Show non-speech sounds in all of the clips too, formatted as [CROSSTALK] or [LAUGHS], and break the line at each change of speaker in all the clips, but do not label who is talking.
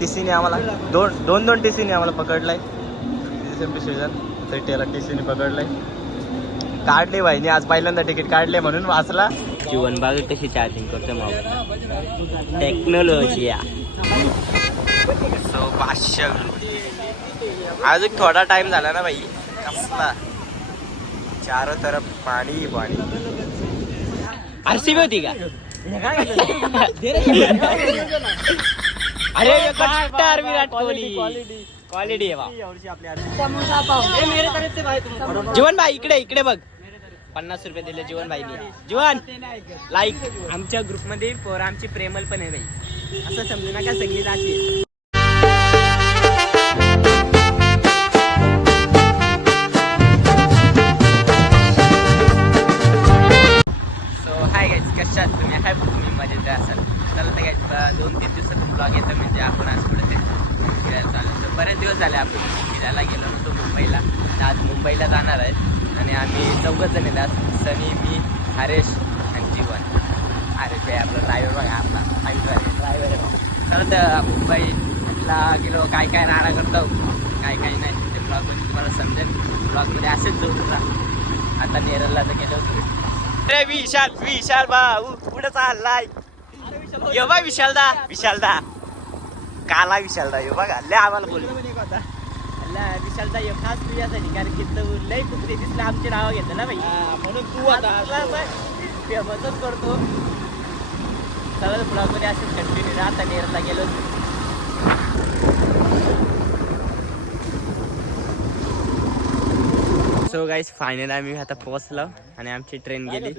T सीने आम्हाला दोन दोन दोन टी सीने आम्हाला पकडलाय. डिसेंबर सीझन तर त्याला टी सीने पकडलाय. काढले भाईने आज पहिल्यांदा तिकीट काढले म्हणून वाचला. जीवन बाग कशी चार्जिंग करतो मोबाईल टेक्नॉलॉजी सो पाचशे अजून थोडा टाइम झाला ना भाई. कसला. चारो तरफ पाणी पाणी. आरसीबी होती का? अरे कट्टर विराट कोहली. क्वालिटी आहे जीवन भाई इकडे इकडे बघ. पन्नास रुपये दिले जीवन भाईनी जीवन लाईक
आमच्या ग्रुपमध्ये पोर आमची प्रेमल पण आहे बाई. असं समजू नका सगळी दिवस झाले आपण फिरायला गेलो होतो मुंबईला. आज मुंबईला जाणार आहेत आणि आम्ही चौघच जण आहेत आज. सनी मी हरेश आणि जीवन. हरेश आहे आपला ड्रायव्हर बघा आपला ड्रायव्हर आहे. चला तर मुंबईला गेलो काय काय राडा करतो. काय काय नाही. ते ब्लॉगमध्ये तुम्हाला समजेल. ब्लॉगमध्ये असेच जोडून राहा. आता नेरलला तर गेलो होतो.
अरे विशाल विशाल भाऊ पुढे चाललाय. यो बा विशालदा विशालदा. काला विशालदा यो बघा लय आम्हाला बोल
अल्ला विशालता यो खास तुझ्यासाठी कारण की तो लय कुत्रे दिसले आमचे नाव घेतलं ना बाई. म्हणून तू आता फेमसच करतो चला ब्लॉगमध्ये असंच कंटिन्यू राहता नेरला गेलो.
सो गाईस फायनल आम्ही आता पोहोचलो आणि आमची ट्रेन गेली.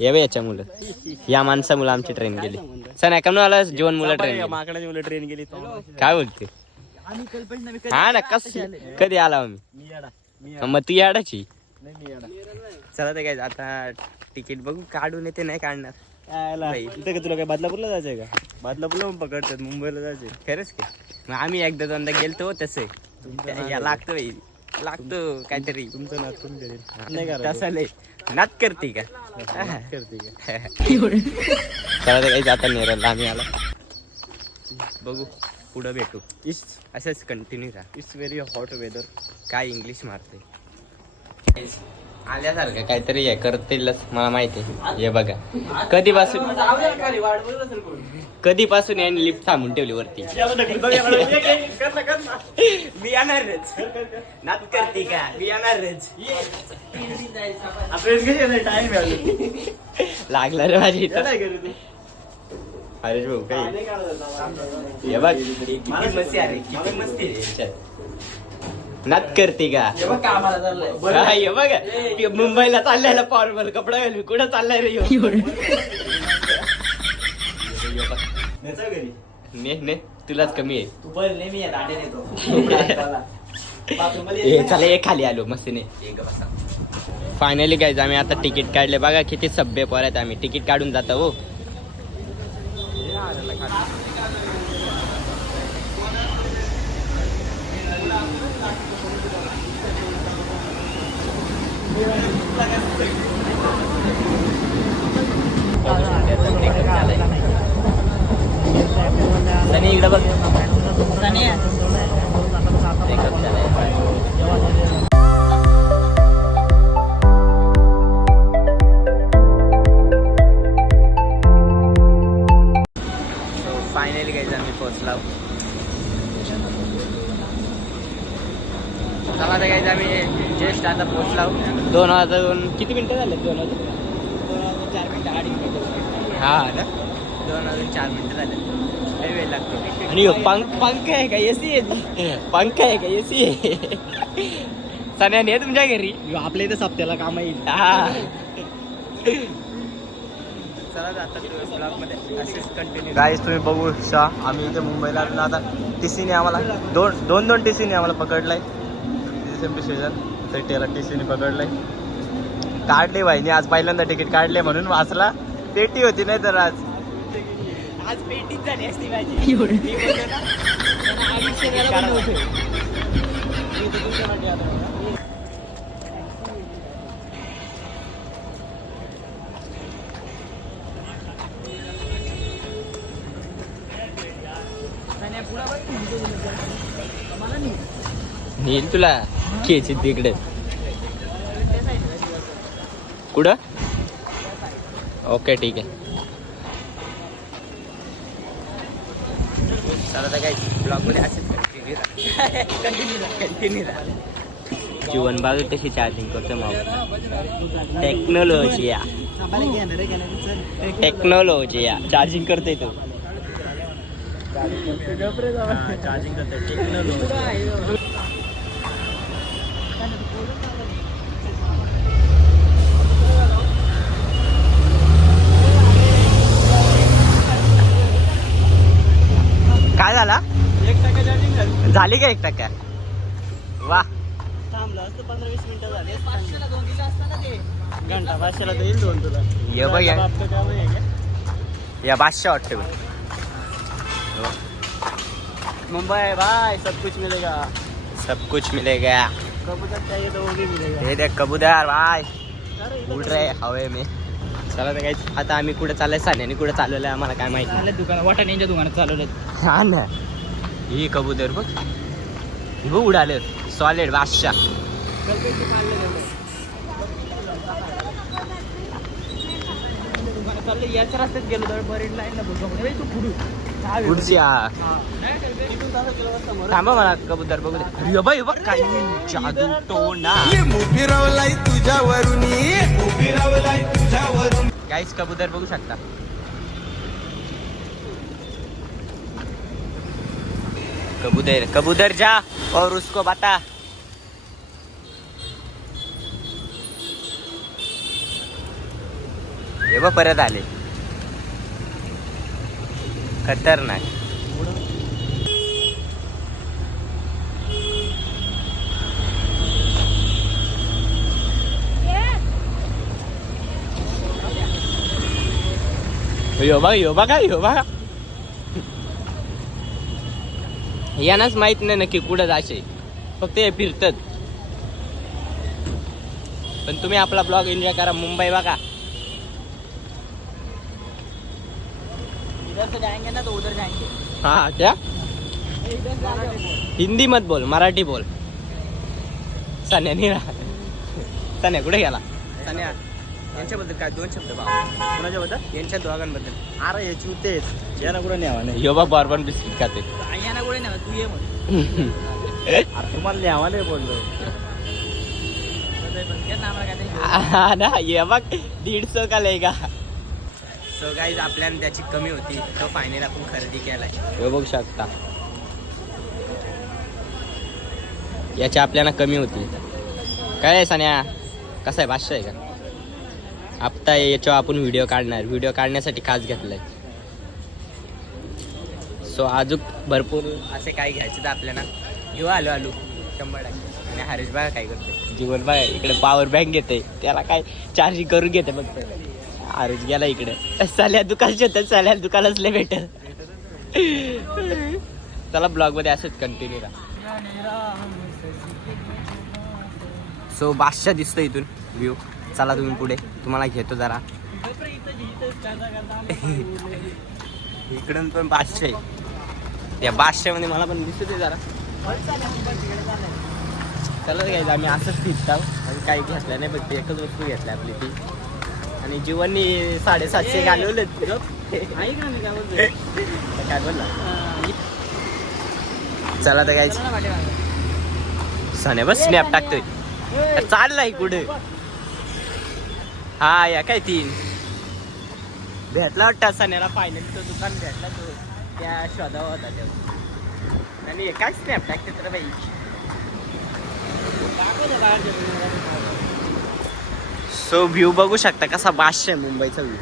ये याच्या मुलं. या माणसा मुलं आमची ट्रेन गेली. सर कमी आला जीवन मुलं ट्रेन
माकडाची मुलं ट्रेन गेली
काय बोलते? हा ना कस कधी आला आम्ही? मग ती याडाची?
नाही मी येडा
चला ते काय आता तिकीट बघू. काढून येते नाही काढणार.
का तुला काय बदलापूरला जायचंय का? बदलापूरला पण पकडतात मुंबईला जायचंय.
खरंच की. मग आम्ही एकदा दोनदा गेलतो तसे या लागतो बाई. लागतो काहीतरी.
तुमचं कोण करेल नाही करा
तसं नाही. नात करते का?
करते का? [LAUGHS]
चला काही जाता नाही राहिलं. आम्ही आला. बघू. पुढं भेटू.
इट्स
असंच कंटिन्यू राहा.
इट्स व्हेरी हॉट वेदर
काय इंग्लिश मारते आल्यासारखं काहीतरी आहे करतीलच मला माहिती आहे. हे बघा. कधीपासून कधीपासून यांनी लिफ्ट थांबून ठेवली वरती?
मी येणारच. नात करते का? मी येणारच.
लागला रे माझी अरे भाऊ काही हे बघ
मस्ती अरे किती मस्ती.
नात करते का?
कामाला चाललंय.
बघ. मुंबईला चाललेला फॉर्मल कपडा घालून. कुठं चाललाय रे ने ने. तुलाच कमी आहे.
तू दांडे नेतो [LAUGHS]
ए चला एक खाली आलो मस्त ने फायनली काय आम्ही आता तिकीट काढले. बघा किती सभ्य पोर आहेत आम्ही. तिकीट काढून जातो हो.
सनी इकडे बघ. सनी.
सो फायनली काय आम्ही पोहोचलो. चला तर काय आम्ही जस्ट आता पोहोचलो दोन दोन किती मिनिटं झाले? दोन हजार
चार मिनिटं अडीच मिनिटं
हा ना? दोन हजार चार मिनिटं झाले. लय वेळ लागतो. आणि पंख पंख आहे का? एसी आहे पंख आहे का? एसी आहे. सन्याने आहे तुमच्या घरी?
आपल्या इथं सप्त्याला काम येईल.
हा. गाईस तुम्ही बघू शा आम्ही इथे मुंबईला आता टी सीने आम्हाला दोन दोन दोन टी सीने आम्हाला पकडलाय. डिसेंबर सीझन तर त्याला टी सीने पकडलाय काढले भाईने आज पहिल्यांदा तिकीट काढले म्हणून वाचला पेटी होती नाही तर आज
आज पेटीच झाली असती माझी मी बोललो ना त्यांना अडीचशे द्यायला पण नव्हते. मी तर तुमच्यासाठी आलो बघा. सन्या पुढं बघ.
नेईल तुला खेची तिकडे. कुठं? ओके ठीक आहे. जीवन बाजू तशी चार्जिंग करतो मग टेक्नॉलॉजी या. टेक्नॉलॉजी या. चार्जिंग करतोय तू. चार्जिंग करतोय. टेक्नॉलॉजी काय झाला
एक टक्का चार्जिंग झाली.
झाली का एक टक्का? वा.
थांबलं असतं पंधरा वीस मिनिटं झाली पाचशेला दोन दिलं असतं ना ते. घंटा पाचशेला देईल दोन तुला.
ये बघ या.
बापचं काम आहे का?
या बादशा वाटतं बघ.
मुंबई भाई सब कुछ मिलेगा.
सब कुछ मिलेगा.
कबूतर चाहिए तो वो भी मिलेगा.
हे देख कबूतर भाई
अरे
उड रे हवे मी. चला तर काही आता आम्ही कुठे चाललोय सान्याने कुठे चालवलंय आम्हाला काय माहिती नाही.
दुकान वाटाण्यांच्या दुकानात चालवलं
हा ना. ही कबूतर बघ. हे बघ उडाले. सॉलिड बादशा
रस्त्यात गेलो तर बरेड लाईन
पुढची हा. थांबा मला कबूतर बघू दे. बाई बघ काय जादू
फिरवलाय तुझ्यावरून फिरवलाय तुझ्यावरून
कबूतर बघू शकता. कबूतर कबूतर जा और उसको बता। हे बघ परत आले। खतरनाक. यो बघा यो बघा यो बघा. यांनाच माहीत नाही नक्की कुठं जायचे फक्त हे फिरतात. पण तुम्ही आपला ब्लॉग एन्जॉय करा मुंबई बघा.
इधर से जाएंगे ना तो उधर जाएंगे.
हा क्या? हिंदी मत बोल मराठी बोल. सन्या निरा सन्या कुठे गेला? सन्या यांच्याबद्दल काय? दोन शब्द बाबा.
कोणाच्या बद्दल
यांच्या दोघांबद्दल.
अरे हे चुतेच या ना कुठं न्यावा नाही?
बॉर्बन बिस्किट खाते.
यांना कुठे न्यावा? तू ये मग. [LAUGHS] अरे तुम्हाला न्यावा नाही बोललो.
हा ना ये बघ दीडशे का? लेगा सो गाईज आपल्याला त्याची कमी होती. तो फायनल आपण खरेदी केलाय. हे बघू शकता. याची आपल्याला कमी होती. काय आहे सान्या? कसं आहे पाचशे आहे का? आता याच्यावर आपण व्हिडिओ काढणार. व्हिडिओ काढण्यासाठी खास घेतलाय. सो अजून भरपूर असे काय घ्यायचे तर आपल्याला. घेऊ आलो आलो. शंभर टक्के. आणि हरीश बाय काय करते जीवन बाय इकडे पॉवर बँक घेते त्याला काय चार्जिंग करून घेते मग हरीश गेला इकडे. साल्या दुकान शेतात साल्या दुकानच लय भेटेल. चला ब्लॉगमध्ये असंच कंटिन्यू राहा सो बादशाह दिसतो इथून. व्ह्यू चला तुम्ही पुढे. तुम्हाला घेतो जरा. [LAUGHS] इकडून पण बादशाह आहे. या बादशाहमध्ये मला पण दिसत आहे जरा. चला काय आम्ही असंच फिरत आणि काही घेतलं नाही फक्त एकच वस्तू घेतली आपली ती. आणि जीवननी साडेसातशे घालवले
काय
बोलला? चला तर काय सने बस स्नॅप टाकतोय. चाललाय कुठे? हा या काय तीन. भेटला वाटतं सण्याला फायनल तो दुकान भेटला तो. त्या शोधावा होता तेव्हा आणि हे काय स्नॅप टाकते तर बाई. सो व्ह्यू बघू शकता कसा बादशाह आहे मुंबईचा व्ह्यू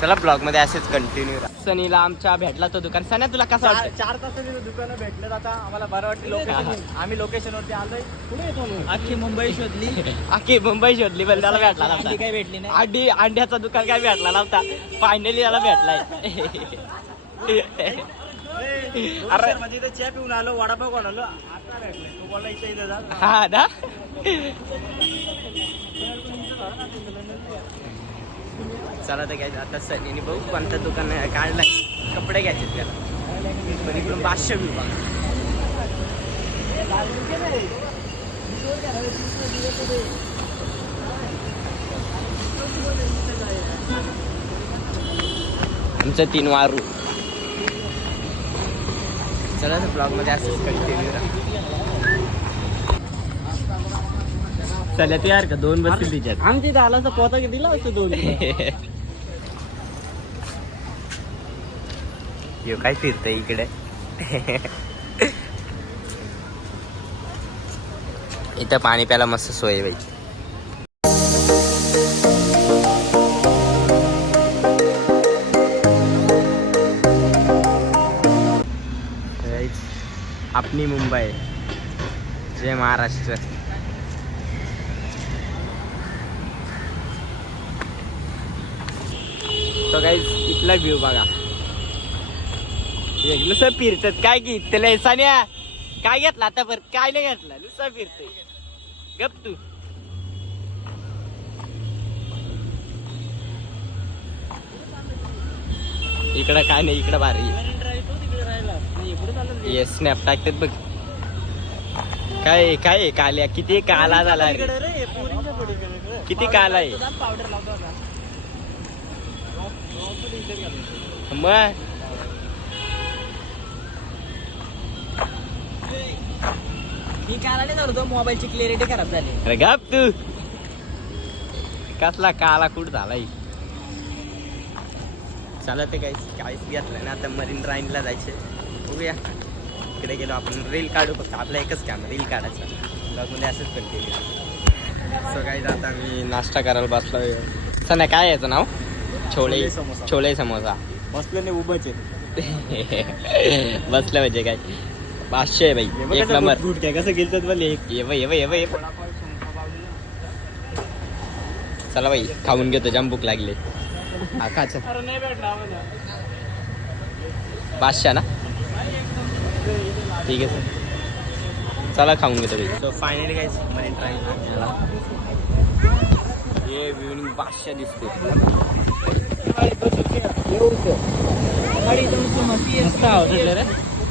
चला ब्लॉगमध्ये असेच कंटिन्यू राहा. सनीला आमच्या भेटला तो दुकान. सन्या तुला कसा
चार
वाटतं
चार तासाने दुकानं भेटले आता. आम्हाला बरं वाटतं लोकेशन आम्ही लोकेशन वरती आलोय. कुठे येतो अख्खी मुंबई शोधली. [LAUGHS]
अख्खी मुंबई शोधली पण त्याला भेटला
अंडी काय भेटली नाही?
अंडी अंड्याचा दुकान काय भेटला नव्हता. फायनली त्याला भेटलाय. [LAUGHS]
अरे. म्हणजे इथे चहा पिऊन आलो वडापाव खाऊन आलो. आता भेटले तू बोला इथे इथे जा.
हा ना? [LAUGHS] चला तर काय आता सनीने बघू कोणतं दुकान काढलाय कपडे घ्यायचे त्याला. पण इकडून पाचशे बघा. आमचं तीन वारू. चला तर ब्लॉगमध्ये असंच कंटिन्यू राहा चला ते यार का? दोन बसतील तिच्यात.
आमच्या इथे आला पोता दिला असतो दोन. [LAUGHS]
यो काय फिरतंय इकडे इथं पाणी प्यायला मस्त सोय बाई आपली मुंबई। जय महाराष्ट्र। तो काही इथला व्ह्यू बघा. नुसतं फिरतात काय की त्याला सान्या? काय घेतला आता बरं? काय नाही घेतला? नुसतं फिरतोय. गप तू. इकडं काय नाही इकडं भारी. ये स्नॅप टाकतात बघ. काय काय काल्या? किती काला झाला किती काला आहे? मग?
मी काला धरतो मोबाईलची क्लिअरिटी खराब झाली.
अरे गप तू. कसला काला कुठ झालाय. चला ते काही काहीच घेतलं ना आता मरीन ड्राईव्हला जायचे बघूया. इकडे गेलो आपण रील काढू फक्त. आपला एकच काम रील काढायचं. ब्लॉगमध्ये असंच कंटिन्यू सो काही आता मी नाश्ता करायला बसलोय. सध्या काय याचं नाव?
छोले समोसा.
छोळे समोसा.
बसलो नाही उभंच आहे. [LAUGHS]
बसलं म्हणजे काय? पाचशे आहे बाई. एक नंबर.
कसं गेलतात बोल एक.
ये बाई ये बाई ये बाई. ये बाई. चला बाई खाऊन घेतो जाम भूक लागली. हा खाच पाचशे ना? ठीक आहे सर चला खाऊन घेतो बाई. फायनली काय मरीन हे इव्हनिंग पाचशे दिसते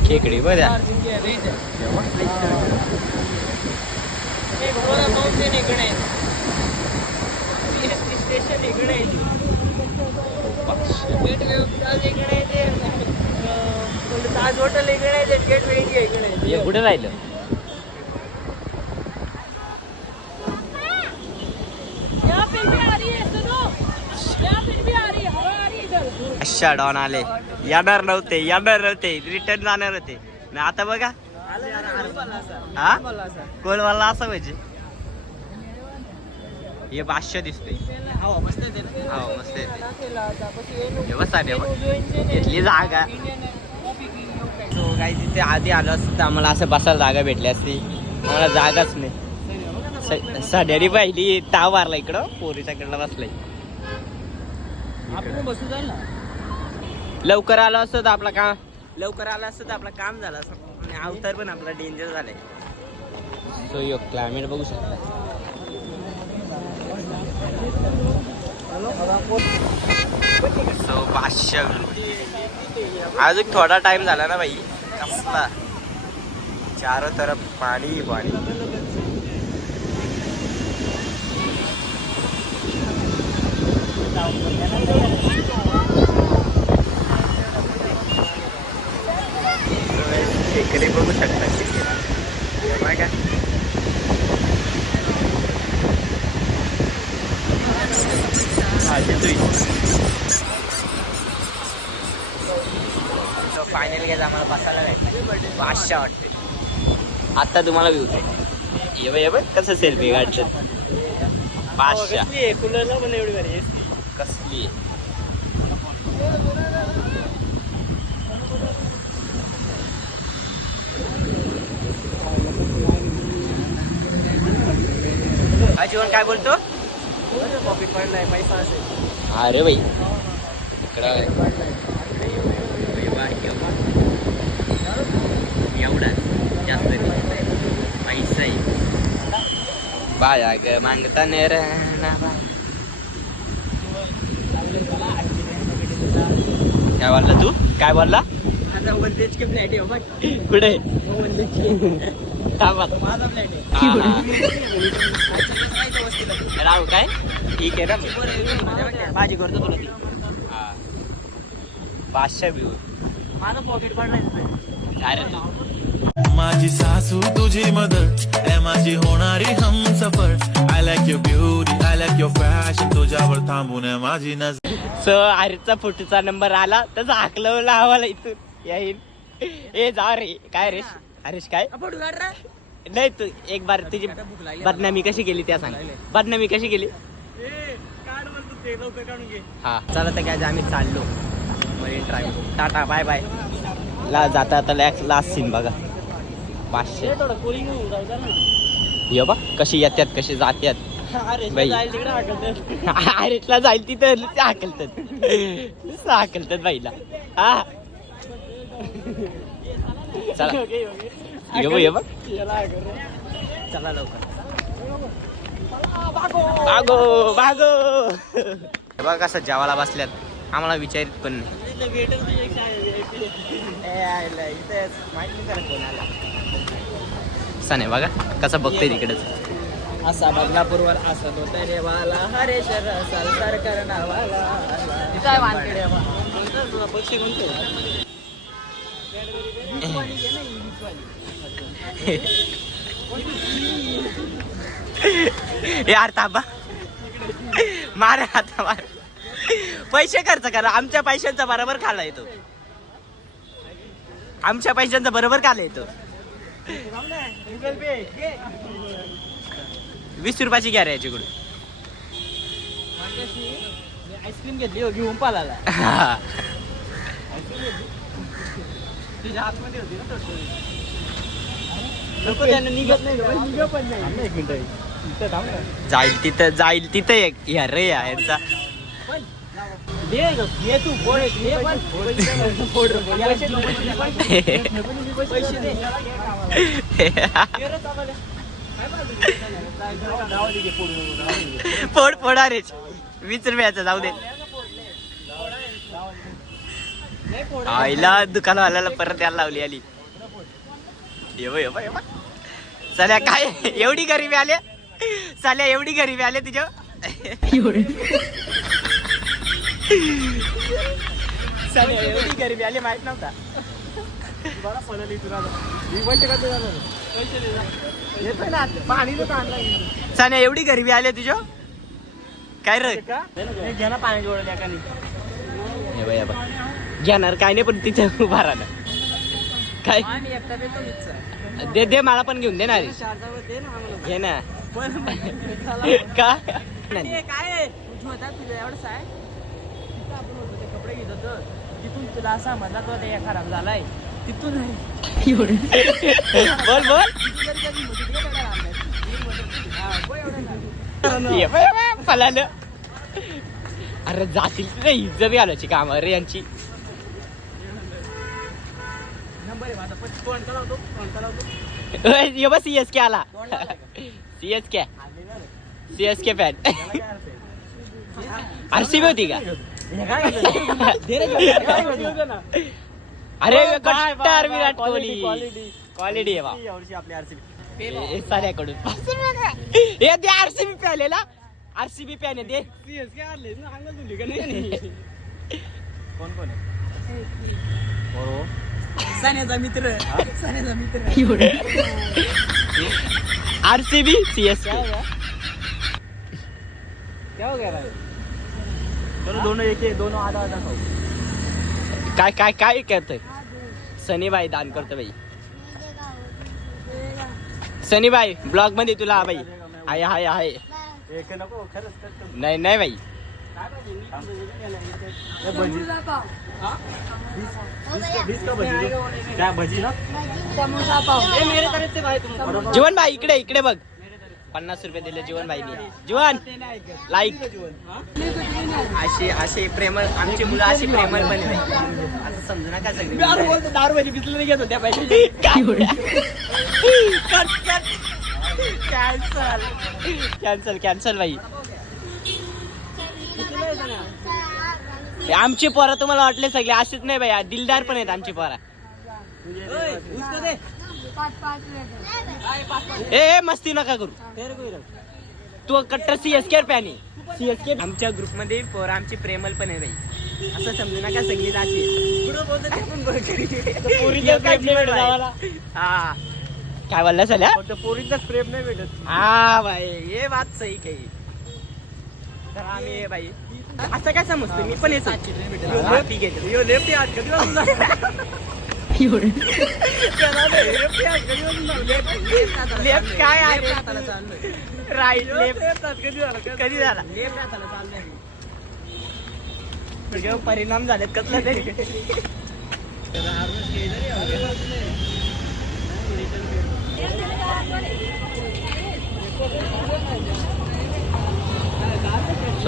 खेकडी बघा
ताज हॉटेल इकडे आहे गेट वे इंडिया इकडे आहे.
हे कुठे राहिलं
यहाँ फिर भी आ रही है सुनो यहाँ फिर भी आ रही है हवा आ रही है इधर
अशा डॉन आले. येणार नव्हते येणार नव्हते. रिटर्न जाणार होते. ना आता बघा. हा? कोलवाला असं पाहिजे. हे भाष्य दिसते
हवा मस्त येते
व्यवस्था घेतली जागा. सो काही तिथे आधी आलो असतं तर आम्हाला असं बसायला जागा भेटली असती. आम्हाला जागाच नाही. सड्यारी पाहिली ताव मारला इकडं. पोरीच्या कडला बसलाय.
आपण बसू जाईल ना.
लवकर आलो असतं तर आपलं काम. लवकर आलं असतं तर आपलं काम झालं असतं. आणि अवतार पण आपला डेंजर झालाय. सो यो क्लायमेट बघू शकता. सो पाचशे. अजून थोडा टाइम झाला ना बाई. कसला. चारो तरफ पाणी पाणी. खेकडे बघू शकता खेकडे बघा. फायनल घ्यायचं आम्हाला बसायला भेटलं. पाचशे वाटते. आता तुम्हाला व्ह्यू ये बाई, ये बाई, कसं सेल्फी काढतात. पाचशे
कूलरला पण एवढी भारी आहे.
कसली हा जीवन काय बोलतो?
पडलाय पैसा असेल
अरे बाई इकडं एवढा जास्त नाही पैसा आहे. बाया ग मागता न राहणार काय बोलला तू? काय बोलला?
बघ
कुठे? आता.
माझा फ्लॅट आहे. [LAUGHS] [LAUGHS]
काय? ठीक आहे ना
भाजी करतो तुला ती.
हा. पाचशे व्यू
माझं पॉकेट पडलाय
अरे
माझी सासू तुझी मदर ए माझी होणारी Humsafar. I like your beauty I like your fashion तुझ्यावर थांबून आहे माझी नजर.
सो हरीचा फोटोचा नंबर आला तसं हाकलवला आम्हाला इथून. येईल. ए जा रे. काय रे हरीश काय?
फोटो काढ रे.
नाही तू एक बार तुझी. बदनामी कशी केली त्या सांग. बदनामी कशी केली? हा. चला तर काय आम्ही चाललो. Marine Drive tata bye bye ला जाता आता लास्ट सीन बघा. पाचशे. ये बा कशी येतात कशी जात्यात. बाई. आरेटला [LAUGHS] जाईल तिथं हाकलतात. [LAUGHS] हाकलतात बाईला. हा. [LAUGHS] चला. ये बघ ये बघ चला लवकर. बागो बागो हे बघा कसं जेवायला बसल्यात. आम्हाला विचारित पण नाही. सने बघा कसं बघतोय तिकडेच.
असा बदलापूरवर असत होत रे वाला हरेश्वर सरकार नावाला. काय वानकडे पक्षी कोणते [LAUGHS]
यार ताबा मार आता मार. पैसे खर्च करा. आमच्या पैशांचा बरोबर खाला येतो. आमच्या पैशांचा बरोबर खाला येतो. वीस रुपयाची घ्या रे याच्याकडून.
आईस्क्रीम घेतली हो घेऊन पालाला. [LAUGHS] तुझ्या आतमध्ये होती ना लोक त्यांना निघत नाही निघ पण नाही एक मिनिट इथं थांब ना
जाईल तिथं जाईल तिथं एक या रे या यांचा
दे ग, ये तू बोल दे पण फोड रे, बोल. पैसे नको दे. पैसे दे. दे रे चावले. काय माहिती? नाव दे घे, फोड नको, नाव दे घे.
फोड फोडा रे वीस रुपयाचा जाऊ दे. आईला दुकानवाल्याला परत यायला लावली आली. ये बघ, ये बघ, ये बघ. साल्या काय? एवढी गरिबी आले साल्या एवढी गरिबी आले तुझ्या? साल्या एवढी गरिबी आली माहीत नव्हता.
ही का
साल्या एवढी गरिबी आले तुझ्या? काय रे?
का हे घे ना पाणी जोड त्या खाली
हे बघ, हे बघ. घेणार काय नाही पण तिथे उभा राहणार. काय?
आम्ही एकटा देतो मिक्सर.
दे दे मला पण घेऊन दे ना रे
चार्जर दे ना आम्हाला.
घे ना.
पण [LAUGHS]
का?
ते काय आहे उज्ज्वला तुझं एवढंच आहे तिथं आपण होतो ते कपडे घेत होतो. तिथून तुला असा म्हणला तो ते खराब झालाय. तिथून नाही.
बोल बोल.
तिथून जरी कधी मोठी तिकडे काय आणलंय? ती मोठी- हा, बघ एवढं झालं.
ये बाय बाय, पळालं अरे जातील तिथे इज्जत घालायची काम रे यांची.
आहे का
ये बस सीएस के आला.
तोंड लावलाय का?
सीएस के
आले ना रे.
सीएस के फॅन
आहे? [LAUGHS]
आरसीबी होती का. [LAUGHS] अरे कट्टर विराट कोहली. क्वालिटी आहे बा.
ती आरसीबी
साऱ्याकडून. [LAUGHS] हे दे आरसीबी आहे ना आरसीबी आहे दे.
सीएसके आणले ना अंगल तुली का नाही? कोण कोण सण्याचा मित्र. सण्याचा मित्र.
आरसीबी सीएस
क्या हो गया भाई दोनों दोनों एक एक दोनों आधा आधा खाओ
काय काय काय करतोय? सनीबाई दान करतो बाई. सनीबाई ब्लॉगमध्ये तुला बाई. आहे आहे आहे नाही नाही बाई.
हा? से भाई
जीवन भाई इकडे इकडे बघ. पन्नास रुपये दिले जीवन भाईनी जीवन! लाईक अशी अशी प्रेमळ आमची मुलं अशी प्रेमळ बनले असं समजू नका
दारू
सगळी
बोलतो दारू भजी बिसलं नाही घेतो त्या पैसे.
कॅन्सल कॅन्सल कॅन्सल बाई आमची पोरं तुम्हाला वाटले सगळे असेच नाही बाई दिलदार पण आहेत आमची पोरा. ए मस्ती नका करू. तू कट्टर C S K fan C S K आमच्या ग्रुपमध्ये पोरं आमची प्रेमल पण आहे बाई. असं समजू नका सगळी जाती हा. काय बोलला सल्या
पोरीचाच प्रेम नाही भेटत.
हा भाई हे बात सही काही. तर आम्ही भाई असं काय समजतो मी पण हे हा, ठीक आहे
यो लेफ्टी कधी
लेफ्ट काय आहे? राईट लेफ्ट
कधी झालं?
कधी झाला? तुझ्यावर परिणाम झालेत कसला तरी.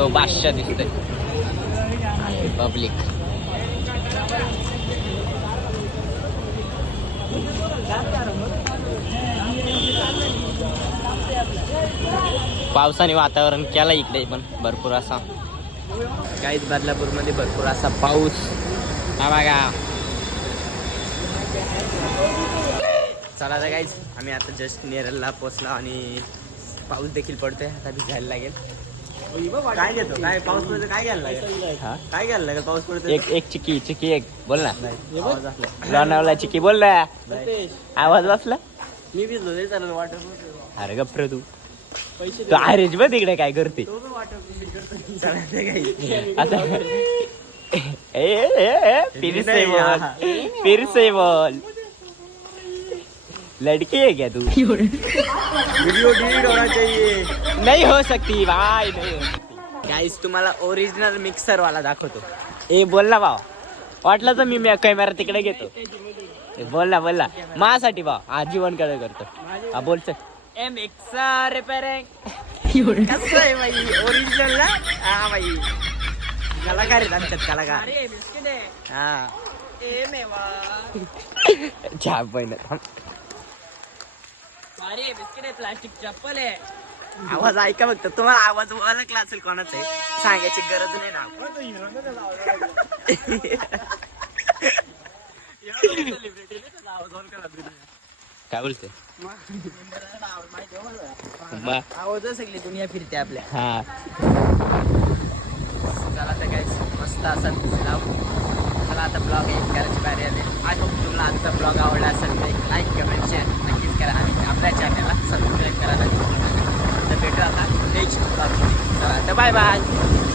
सो बादशाह दिसतोय. पब्लिक पावसाने वातावरण केलं इकडे पण भरपूर असा. काहीच बदलापूरमध्ये भरपूर असा पाऊस. हा बघा. चला आता काहीच आम्ही आता जस्ट नेरलला पोचलो आणि पाऊस देखील पडतोय आता भिजायला लागेल.
काय घेतो? काय पाऊस पडतो काय घ्यायला लागेल?
हा?
काय घ्यायला लागेल पाऊस पडतो
एक एक चिकी चिकी एक. बोल ना. चिकी बोल ना. आवाज वाचला
मी भिजलो ते चालेल वाटत
अरे गप्र तू. तू अरेंज बघ तिकडे काय करते. आता ए, ए, ए, फिर से बोल. फिर से बोल. लड़की है क्या तू?
व्हिडिओ डिलीट होना चाहिए।
नहीं हो सकती भाई नहीं हो सकती। गाईस तुम्हाला ओरिजिनल मिक्सर वाला दाखवतो. ए बोल ना भाव. वाटलं तर मी कॅमेरा तिकडे घेतो. ए, बोल ना बोल ना. माझ्यासाठी भाव. हा जीवनकडे करतो. हा बोल ए मिक्सर रिपेअरिंग कसं आहे बाई? ओरिजिनल ना? हा बाई. कलाकार आहेत आमच्यात कलाकार. हा. छाप [LAUGHS]
अरे बिस्किट आहे प्लास्टिक चप्पल आहे.
आवाज ऐका फक्त तुम्हाला आवाज ओळखला असेल कोणाचा? आहे सांगायची गरज नाही ना. काय बोलते?
आवाज सगळी दुनिया फिरते आपल्या.
हा.
चला तर काय मस्त असा दिसला चला आता ब्लॉग एड करायची बारी आली. आय होप तुम्हाला आजचा ब्लॉग आवडला असेल तर एक लाईक कमेंट शेअर करा आणि आपल्या चॅनलला सबस्क्राईब करायला विसरू नका. तर भेटू आता नेक्स्ट ब्लॉग चला तर बाय बाय